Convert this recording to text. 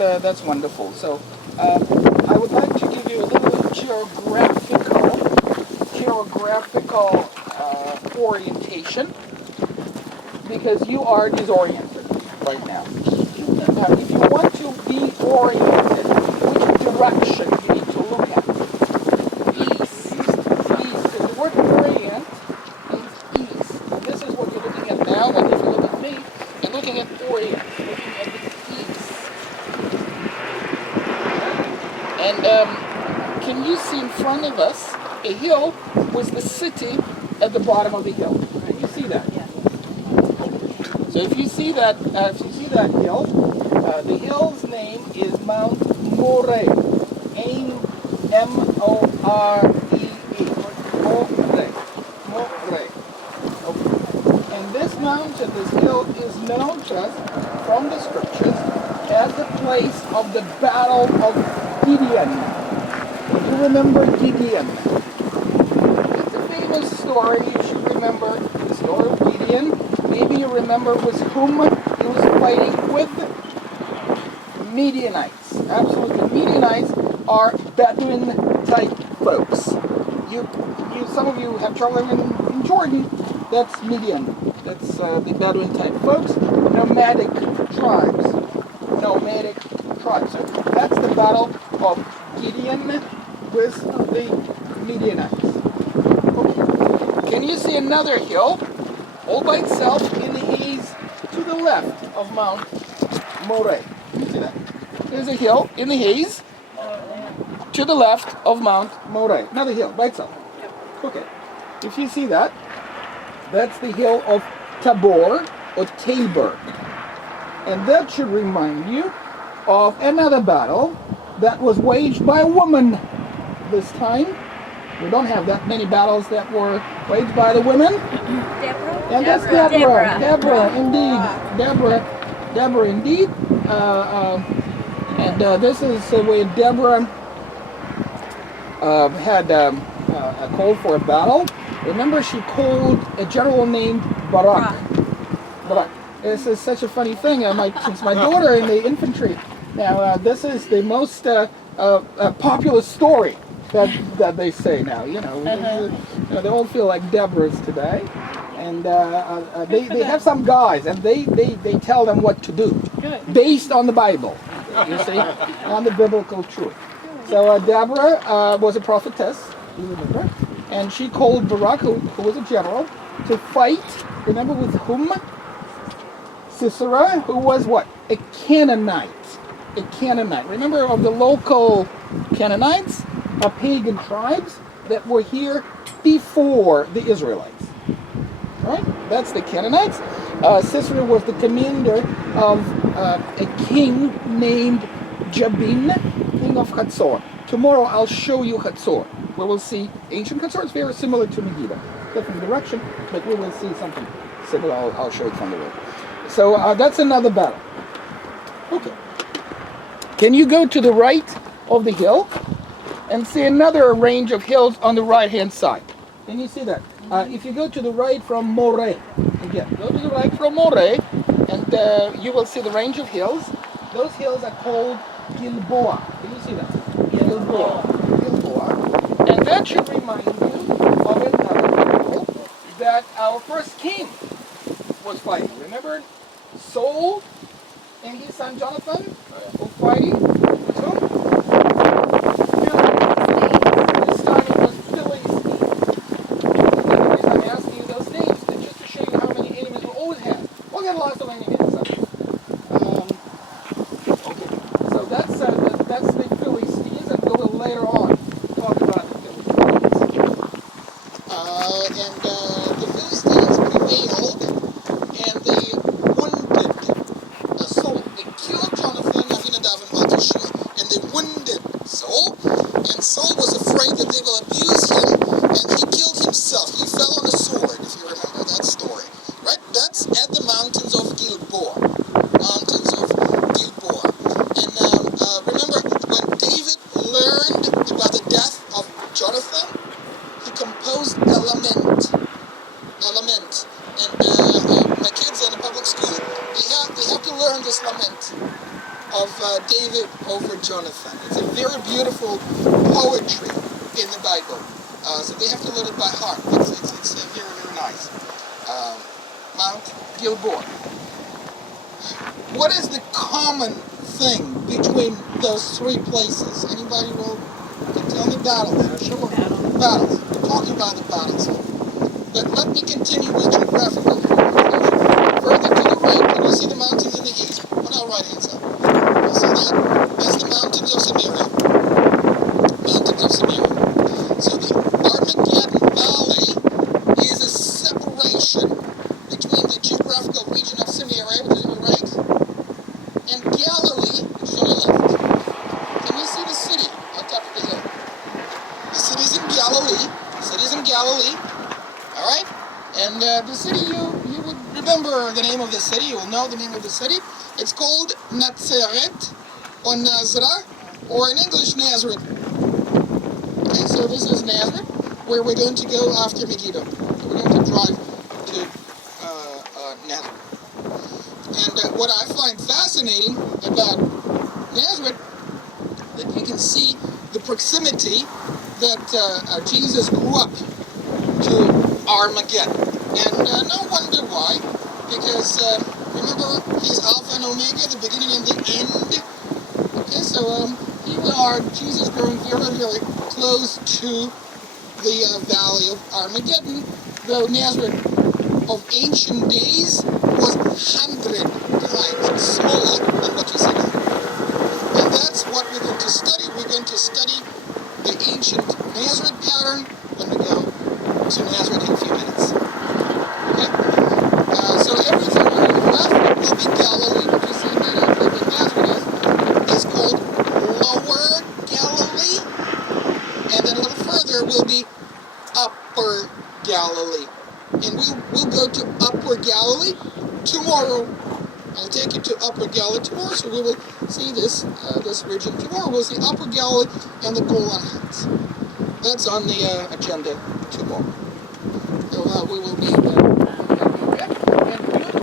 that's wonderful. So I would like to give you a little geographical orientation, because you are disoriented right now. Now, if you want to be oriented, which direction you need to look at? East. East. So the word orient means east. This is what you're looking at now, and if you look at me, you're looking at orient, looking at the east. And can you see in front of us a hill with the city at the bottom of the hill? Can you see that? Yeah. So if you see that hill, the hill's name is Mount Moreh. M-O-R-E-E. Moreh. Moreh. Okay. And this mountain, this hill, is known to us from the scriptures as the place of the Battle of Gideon. Do you remember Gideon? It's a famous story. You should remember the story of Gideon. Maybe you remember with whom he was fighting with. Midianites. Absolutely. Midianites are Bedouin type folks. Some of you have traveled in Jordan. That's Midian. That's the Bedouin type folks. Nomadic tribes. So that's the battle of Gideon with the Midianites. Okay. Can you see another hill all by itself in the haze to the left of Mount Moreh? Can you see that? There's a hill in the haze to the left of Mount Moreh. Another hill by itself. Okay. If you see that, that's the hill of Tabor or Tabor. And that should remind you of another battle that was waged by a woman this time. We don't have that many battles that were waged by the women. Deborah? And that's Deborah. Deborah, indeed. Deborah, indeed. And this is where Deborah had a call for a battle. Remember, she called a general named Barak. This is such a funny thing. Since my daughter in the infantry, now this is the most popular story that they say now. They all feel like Deborahs today, and they have some guys, and they tell them what to do, based on the Bible. You see, on the biblical truth. So Deborah was a prophetess, you remember, and she called Barak, who was a general, to fight. Remember with whom? Sisera, who was what? A Canaanite. A Canaanite. Remember of the local Canaanites, pagan tribes that were here before the Israelites. Right? That's the Canaanites. Sisera was the commander of a king named Jabin, king of Hatzor. Tomorrow I'll show you Hatzor. We will see ancient Hatzor. It's very similar to Megiddo. Different direction, but we will see something similar. I'll show it from the road. So that's another battle. Okay. Can you go to the right of the hill and see another range of hills on the right-hand side? Can you see that? If you go to the right from Moreh, again, go to the right from Moreh, and you will see the range of hills. Those hills are called Gilboa. Can you see that? Gilboa. And that should remind you of another battle that our first king was fighting. Remember Saul and his son Jonathan were fighting with whom? This time it was Philistines. The reason I'm asking you those names is just to show you how many enemies we always have. We'll get lots of enemies. Okay, so that's the Philistines, and we'll later on talk about the Philistines. And the Philistines prevailed, and they wounded Saul. They killed Jonathan, Abinadab, and Malchishua, and they wounded Saul. And Saul was afraid that they will abuse him, and he killed himself. He fell on a sword, if you remember that story. Right? That's at the mountains of Gilboa. And remember, when David learned about the death of Jonathan, he composed a lament. And my kids in the public school, they have to learn this lament of David. David over Jonathan. It's a very beautiful poetry in the Bible. So they have to learn it by heart. It's very, very nice. Mount Gilboa. What is the common thing between those three places? Anybody can tell me? Battles. Sure. Battles. We're talking about the battles. But let me continue with geographical information. Further to the right, can you see the mountains in the east? On our right hand side. You see that? That's the mountains of Samaria. Mountains of Samaria. So the Armageddon Valley is a separation between the geographical region of Samaria, which is on the right, and Galilee, which is on the left. Can you see the city on top of the hill? The city's in Galilee. The city's in Galilee. All right? And the city, you would remember the name of the city. You will know the name of the city. It's called Nazareth, or Nazareth, or in English, Nazareth. Okay, so this is Nazareth, where we're going to go after Megiddo. So we're going to drive to Nazareth. And what I find fascinating about Nazareth, that you can see the proximity that Jesus grew up to Armageddon. And no wonder why, because remember, he's Alpha and Omega, the beginning and the end. Okay, so Jesus growing very, very close to the valley of Armageddon, though Nazareth of ancient days was 100 times smaller than what you see now. And that's what we're going to study. We're going to study the ancient Nazareth pattern when we go to Nazareth in a few minutes. Okay? So everything on the left will be Galilee, which you see immediately what Nazareth is called Lower Galilee. And then a little further will be Upper Galilee. And we'll go to Upper Galilee tomorrow. I'll take you to Upper Galilee tomorrow, so we will see this region tomorrow. We'll see Upper Galilee and the Golan Heights. That's on the agenda tomorrow. So we will be